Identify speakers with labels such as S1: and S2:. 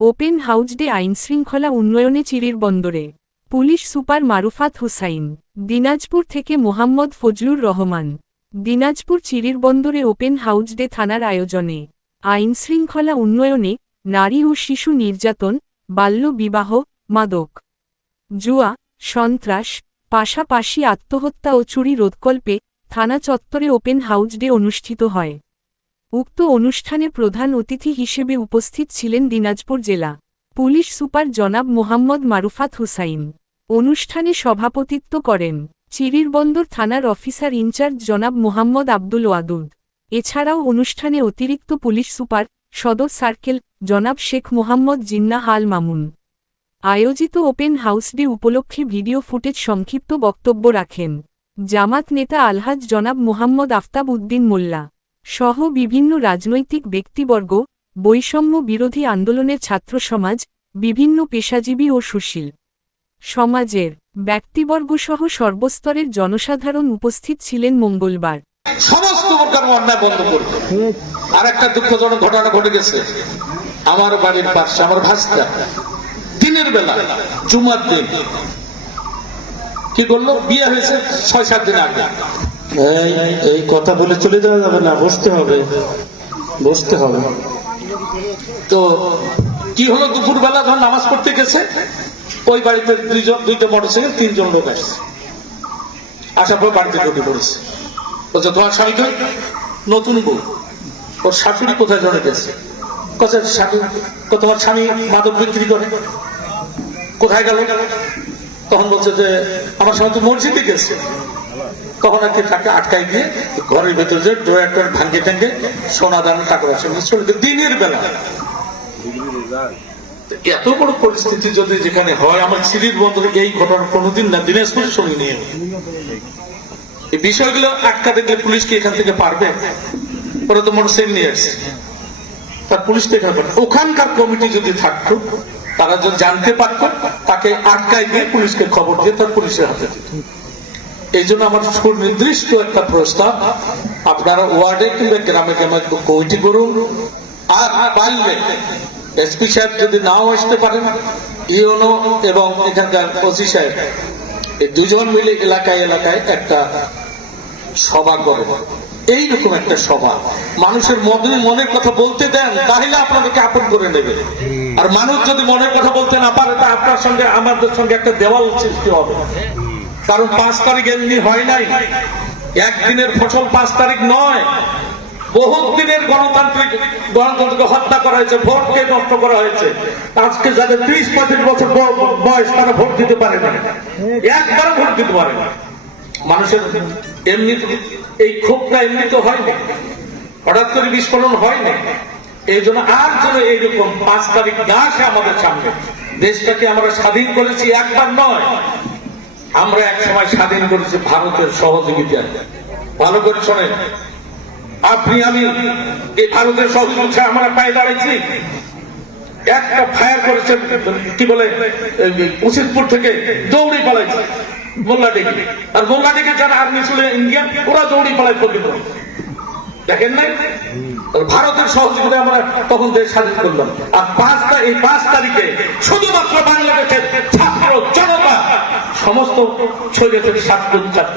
S1: Open house day আইনশৃঙ্খলা উন্নয়নে চিরির বন্দরে। পুলিশ সুপার মারুফাত হুসাইন, দিনাজপুর থেকে মোহাম্মদ ফজলুর রহমান। দিনাজপুর চিরির বন্দরে ওপেন হাউজ ডে থানার আয়োজনে। আইনশৃঙ্খলা উন্নয়নে নারী ও শিশু নির্যাতন, বাল্য বিবাহ, মাদক। জুয়া, সন্ত্রাস, পাশাপাশি আত্মহত্যা ও চুরি রোধকল্পে থানা চত্বরে ওপেন হাউজ ডে অনুষ্ঠিত হয়। উক্ত অনুষ্ঠানে প্রধান অতিথি হিসেবে উপস্থিত ছিলেন দিনাজপুর জেলা পুলিশ সুপার জনাব মোহাম্মদ মারুফাত হুসাইন। অনুষ্ঠানে সভাপতিত্ব করেন চিরিরবন্দর থানার অফিসার ইনচার্জ জনাব মোহাম্মদ আব্দুল ওয়াদুদ। এছাড়াও অনুষ্ঠানে অতিরিক্ত পুলিশ সুপার সদর সার্কেল জনাব শেখ মোহাম্মদ জিন্নাহ আল মামুন। আয়োজিত ওপেন হাউস ডে উপলক্ষে ভিডিও ফুটেজ সংক্ষিপ্ত বক্তব্য রাখেন জামাত নেতা আলহাজ জনাব মোহাম্মদ আফতাব উদ্দিন মোল্লা। সহ বিভিন্ন রাজনৈতিক ব্যক্তিবর্গ, বৈষম্য বিরোধী আন্দোলনের ছাত্র সমাজ, বিভিন্ন পেশাজীবী ও সুশীল সমাজের ব্যক্তিবর্গসহ সর্বস্তরের জনসাধারণ উপস্থিত ছিলেন মঙ্গলবার।
S2: সমস্ত প্রকার অন্যায় বন্ধ করবে আর একটা দুঃখজনক ঘটনা ঘটে গেছে। আমার বাড়ির পাশে, আমার ভাস্তা দিনের বেলা, জুমার দিন। কি করল? বিয়ে হয়েছে ছয় সাত দিন আগে।
S3: এই এই কথা বলে চলে যাওয়া যাবে না, বসতে হবে। বসতে হবে।
S2: তো কি হলো দুপুর বেলা যখন নামাজ পড়তে গেছে? ওই বাড়িতে দুইজন, দুইটা মোটরসাইকেল, তিনজন লোক আসছে। আসার পর বাড়িতে ঢুকে পড়েছে। বলছে, তোমার স্বামী নতুন বউ। ওর শাশুড়ি কোথায় জড়ে গেছে? কোথায় স্বামী তোমার স্বামী মাদক বিক্রি করে। কোথায় গেল? তখন বলছে যে, আমার স্বামী তো মসজিদে গেছে। তখন আর কি তাকে আটকাই দিয়ে ঘরের ভেতরে যে ড্রয়ার টয়ার ভাঙ্গে টাঙ্গে সোনা দান টাকা পয়সা দিনের বেলা। এত বড় পরিস্থিতি যদি যেখানে হয়, আমার সিরিজ বন্দরে এই ঘটনা কোনোদিন না, দিনাজপুরে শুনিনি আমি। এই বিষয়গুলো আটকা দেখলে পুলিশ কি এখান থেকে পারবে? ওরা তো মোটরসাইকেল নিয়ে আসছে। তার পুলিশ তো এখানে ওখানকার কমিটি যদি থাকতো, তারা যদি জানতে পারতো, তাকে আটকাই দিয়ে পুলিশকে খবর দিয়ে তার পুলিশের হাতে দিত। এই জন্য আমার সুনির্দিষ্ট একটা প্রস্তাব। আপনারা ওয়ার্ডে কিংবা গ্রামে গ্রামে কমিটি করুন। আর পারলে এসপি সাহেব যদি নাও আসতে পারেন ইউনো এবং এখানকার ওসি সাহেব, এই দুজন মিলে এলাকায় এলাকায় একটা সভা করে এইরকম একটা সভা। মানুষের মনে মনের কথা বলতে দেন, তাহলে আপনাদেরকে আপন করে নেবে। আর মানুষ যদি মনের কথা বলতে না পারে, তা আপনার সঙ্গে, আমাদের সঙ্গে একটা দেওয়াল সৃষ্টি হবে। কারণ পাঁচ তারিখ এমনি হয় নাই। একদিনের ফসল পাঁচ তারিখ নয়। বহুত দিনের গণতান্ত্রিক গণতন্ত্রকে হত্যা করা হয়েছে, ভোটকে নষ্ট করা হয়েছে। আজকে যাদের ত্রিশ পঁয়ত্রিশ বছর বয়স, তারা ভোট দিতে পারে না। একবারও ভোট দিতে পারে না। মানুষের এমনি এই ক্ষোভটা এমনি তো হয়নি হঠাৎ করে বিস্ফোরণ হয়নি এই জন্য আর যেন এইরকম পাঁচ তারিখ না আসে আমাদের সামনে। দেশটাকে আমরা স্বাধীন করেছি একবার নয়। আমরা এক সময় স্বাধীন করেছি ভারতের সহযোগিতা। ভালো করে শোনেন। আপনি, আমি এই ভারতের সহযোগিতা আমরা পায়ে দাঁড়াইছি একটা ফায়ার করেছে, কি বলে উচিতপুর থেকে দৌড়ি পালাইছে, মোল্লা ডেকে। আর মোল্লা ডেকে যারা আর্মি ছিল ইন্ডিয়ান ওরা দৌড়ি পালাই প্রকৃত দেখেন নাই? ভারতের সহযোগিতা আমরা তখন দেশ স্বাধীন করলাম। আর পাঁচটা, এই পাঁচ তারিখে শুধুমাত্র সমস্ত ছেলেদের সাত ছাত্র